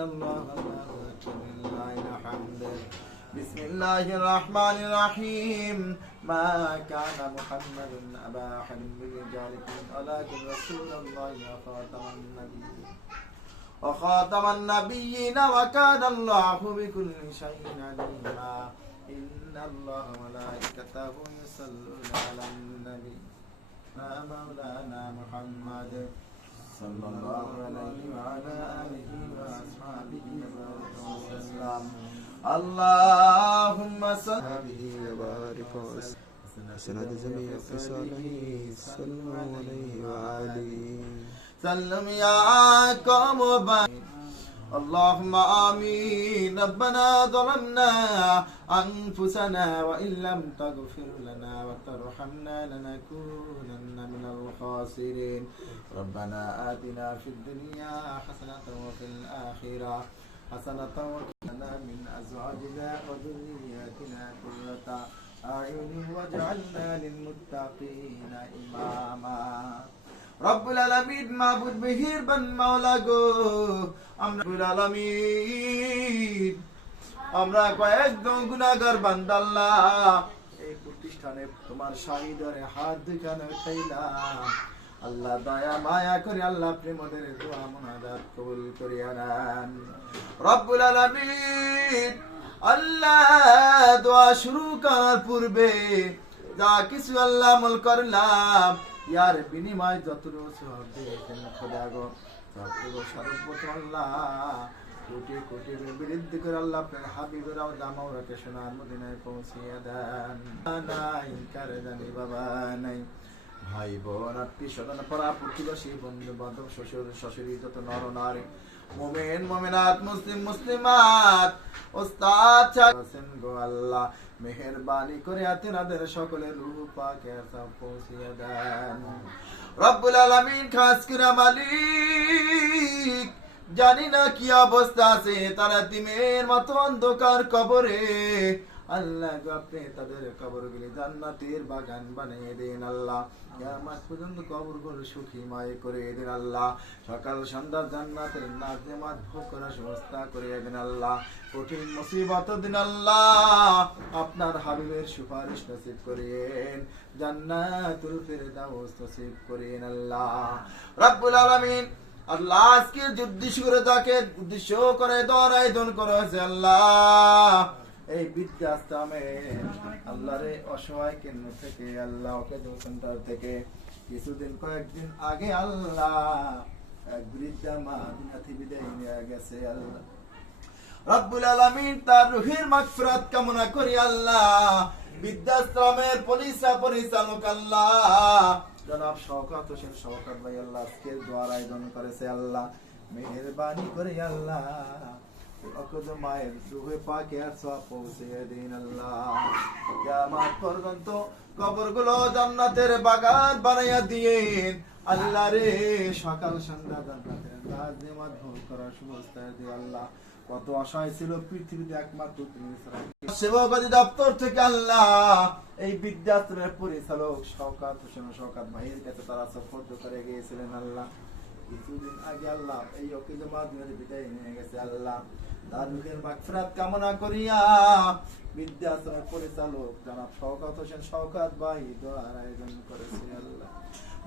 الله لا لله الحمد بسم الله الرحمن الرحيم ما كان محمد أبا أحد من رجالكم ولكن رسول الله وخاتم النبيين وكان الله بكل شيء عليما إن الله وملائكته يصلون على النبي مولانا محمد صلى الله عليه وعلى آله وأصحابه وسلم اللهم صل وبارك وسند جميع خصاله صلوا عليه وآله سلم يا قوم اللهم آمين ربنا ظلمنا أنفسنا وإن لم تغفر لنا وترحمنا لنكونن من الخاسرين ربنا آتنا في الدنيا حسنة وفي الآخرة حسنة وقنا من أزواجنا وذرياتنا قرة أعين واجعلنا للمتقين إماما রব্বুল আলামিন মাবুদ মেহেরবান মাওলা গো রব্বুল আলামিন আমরা কয়েকজন গুনাহগার বান্দা আল্লাহ এই প্রতিষ্ঠানে তোমার শাহিদারে হাত দুখানে উঠাইলাম আল্লাহ দয়া মায়া করে আল্লাহ প্রেমদের দোয়া মুনাজাত কবুল করিয়া নেন রব্বুল আলামিন আল্লাহ দোয়া শুরু করার পূর্বে যা কিছু আল্লাহ আমল করলাম यार বিনিময় যতটুকু সওয়াব দিয়েছেন খোদা গো সবটুকু সর্বপ্রথম আল্লাহ কোটি কোটি বিরুদ্ধ করে আল্লাহ আপনার হাবিবের জামাওরাকে সোনার মদিনায় পৌঁছিয়ে দেন নাই কারে জানি বাবা নাই ভাই বোন আত্মীয় স্বজন পাড়া প্রতিবেশী বন্ধু বান্ধব শ্বশুর শাশুড়ি যত নর নারী মুমিন মুমিনাত মুসলিম মুসলিমাত ওস্তাদ চাচেন গো আল্লাহ মেহেরবানি করে আপনাদের সকলের রূহ পাকে সব পৌঁছিয়ে দেন রব্বুল আলামিন খাস করে মালিক জানি না কি অবস্থা আছে তারা তিমের মতো অন্ধকার কবরে আল্লাহ আপনি তাদের কবরগুলি জান্নাতের বাগান বানিয়ে দেন আল্লাহ কিয়ামত পর্যন্ত কবরগুলো সুখীময় করে দেন আল্লাহ সকাল সন্ধ্যা জান্নাতের নাজেমাত ভোগ করার ব্যবস্থা করে দেন আল্লাহ কঠিন মুসিবত দিন আল্লাহ আপনার হাবিবের সুপারিশ নসিব করেন জান্নাতুল ফিরদাউস নসিব করেন আল্লাহ রব্বুল আলামিন আল্লাহ আজকে উদ্দেশ্য করে তাকে উদ্দেশ্য করে দোয়া আয়োজন করেছে আল্লাহ এই বৃদ্ধাশ্রমে আল্লাহরে অসহায় কেন্দ্র থেকে আল্লাহ ওকে সেন্টার থেকে কিছুদিন কয়েকদিন আগে আল্লাহ এক বৃদ্ধা মা দুনিয়াতে বিদায় নিয়ে গেছে আল্লাহ রব্বুল আলামিন তার রূহের মাগফিরাত কামনা করি আল্লাহ বৃদ্ধাশ্রমের পরিচালক আল্লাহ জনাব শওকত হোসেন শওকত ভাই আল্লাহ আজকে দোয়া আয়োজন করেছে আল্লাহ মেহেরবানি করে আল্লাহ মায়ের রূহে পাকে সওয়াব পৌঁছে দিন আল্লাহ কিয়ামত পর্যন্ত কবরগুলো জান্নাতের বাগান বানাইয়া দিয়েন আল্লাহ রে সকাল সন্ধ্যা জান্নাতের নাজেমাত ভোগ করার সুব্যবস্থা দিয়ে আল্লাহ কত আশায় ছিল পৃথিবীতে একমাত্র তুমি ছাড়া সেবক দপ্তর থেকে আল্লাহ এই বৃদ্ধাশ্রমের পরিচালক শওকত হোসেন শওকত ভাইয়ের কাছে তারা সফর করে গিয়েছিলেন আল্লাহ কিছুদিন আগে আল্লাহ এই অকিদ মাধ্যমে বিদায় নিয়ে গেছে আল্লাহ তার রূহের মাগফিরাত কামনা করিয়া বৃদ্ধাশ্রমের পরিচালক জনাব শওকত হোসেন শওকত ভাই দোয়ার আয়োজন করেছে আল্লাহ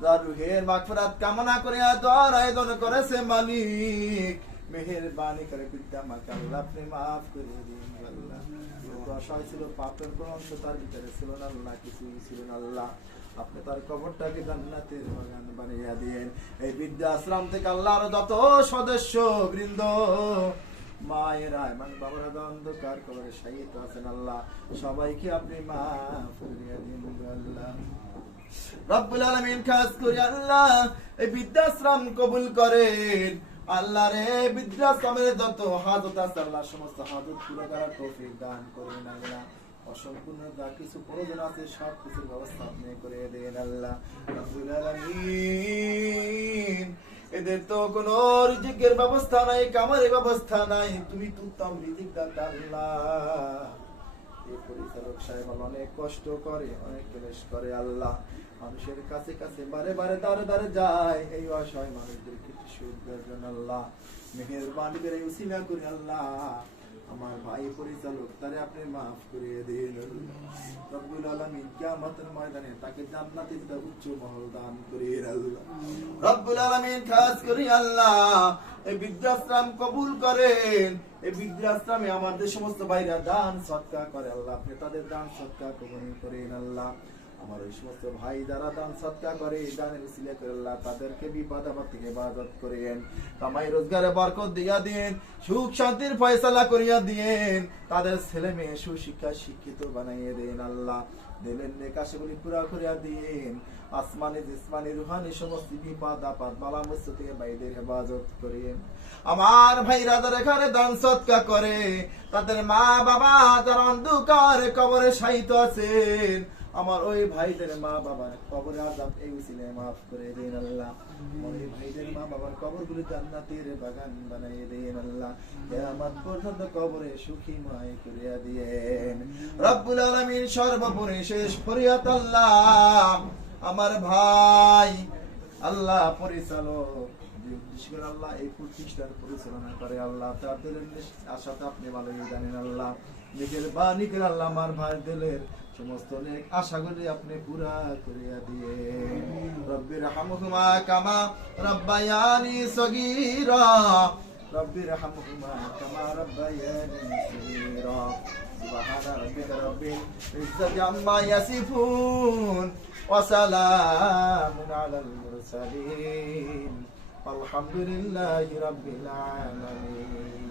তার রূহের মাগফিরাত কামনা করিয়া দোয়ার আয়োজন করেছে মালিক মেহেরবানি করে বৃদ্ধা মাকে আল্লাহ আপনি মাফ করে দিন আল্লাহ অসহায় ছিল পাপের কোন অংশ তার ভিতরে ছিল না আল্লাহ কিছুই ছিল না আল্লাহ আপনি তার কবরটাকে জান্নাতের বাগান বানিয়ে দিয়েন এই বৃদ্ধাশ্রম থেকে আল্লাহর যত সদস্য বৃন্দ মায়েরা এবং বাবারা অন্ধকার কবরে শায়িত আছেন আল্লাহ সবাইকে আপনি মাফ করে দিন আল্লাহ রব্বুল আলামিন খাস করে আল্লাহ এই বৃদ্ধাশ্রম কবুল করেন আল্লাহ রে বৃদ্ধাশ্রমের যত হাজত আছে আল্লাহ সমস্ত হাজত পুরো করার তৌফিক দান করুন আল্লাহ অসম্পূর্ণ যা কিছু প্রয়োজন আছে সব কিছুর ব্যবস্থা আপনি করে দেন আল্লাহ রব্বুল আলামিন এদের তো কোনো রিজিকের ব্যবস্থা নাই কামারের ব্যবস্থা নাই তুমি তো উত্তম রিজিক দাতা আল্লাহ কমিটির পরিচালক সাহেব অনেক কষ্ট করে, অনেক ক্লেশ করে আল্লাহ, মানুষের কাছে কাছে বারে বারে দাঁড়ে দাঁড়ে যায় এই অসহায় মানুষদেরকে সুখ দেন আল্লাহ। মেহেরবানি করে উসিলা করে আল্লাহ আমার ভাই পরিচালক তারে আপনি মাফ করে দিন রব্বুল আলামিন। কিয়ামতের ময়দানে তাকে জান্নাতের উচ্চ মহল দান করে আল্লাহ রব্বুল আলামিন। খাস করে আল্লাহ এই বৃদ্ধাশ্রম কবুল করেন, এই বৃদ্ধাশ্রমে আমাদের সমস্ত ভাইরা দান সদকা করে আল্লাহ, আপনি তাদের দান সদকা কবুল করেন আল্লাহ। আমার ওই সমস্ত ভাই যারা দান সদকা করে, দানের উসিলা করে আল্লাহ তাদেরকে বিপদ আপদ থেকে হেফাজত করেন, কামাই রোজগারে বরকত দিয়া দিন, সুখ শান্তির ফয়সালা করিয়া দিয়েন, তাদের ছেলে মেয়ে সুশিক্ষা শিক্ষিত বানাইয়ে দেন আল্লাহ, দিলেন নেক আশাগুলি পুরা করিয়া দিন, আসমানি জিসমানি রুহানি সমস্ত বিপদ আপদ বালা মুসিবত থেকে ভাইদের হেফাজত করেন। আমার ভাইরা যারা এখানে দান সদকা করে, তাদের মা বাবা যারা অন্ধকার কবরে শায়িত আছেন, আমার ওই ভাইদের মা বাবার কবরে আযাব এই উসিলায় মাফ করে দেন আল্লাহ। আমার ওই ভাইদের মা বাবার কবরগুলি জান্নাতের বাগান বানাইয়ে দেন আল্লাহ, কিয়ামত পর্যন্ত কবরে সুখীময় করিয়া দিয়েন রব্বুল আলামিন। সর্বোপরি শেষ ফরিয়াদ আল্লাহ আমার ভাই আল্লাহ পরিচালক আল্লাহ এই প্রতিষ্ঠান পরিচালনা করে আল্লাহ, তাদের আশাতে আপনি ভালোই জানেন আল্লাহ। মেহেরবানি করে আল্লাহ আমার ভাই দিলের সমস্ত অনেক আশাগুলি আপনি পুরা করিয়া দিয়ে রব্বির হামহুমা কামা রব্বায়ানি সগীরা, রব্বির হামহুমা কামা রব্বায়ানি সগীরা। সুবহান রাব্বিকা রব্বিল ইজ্জাতি আম্মা ইয়াসিফুন ওয়া সালামুন আলাল মুরসালিন, আলহামদুলিল্লাহি রাব্বিল আলামিন।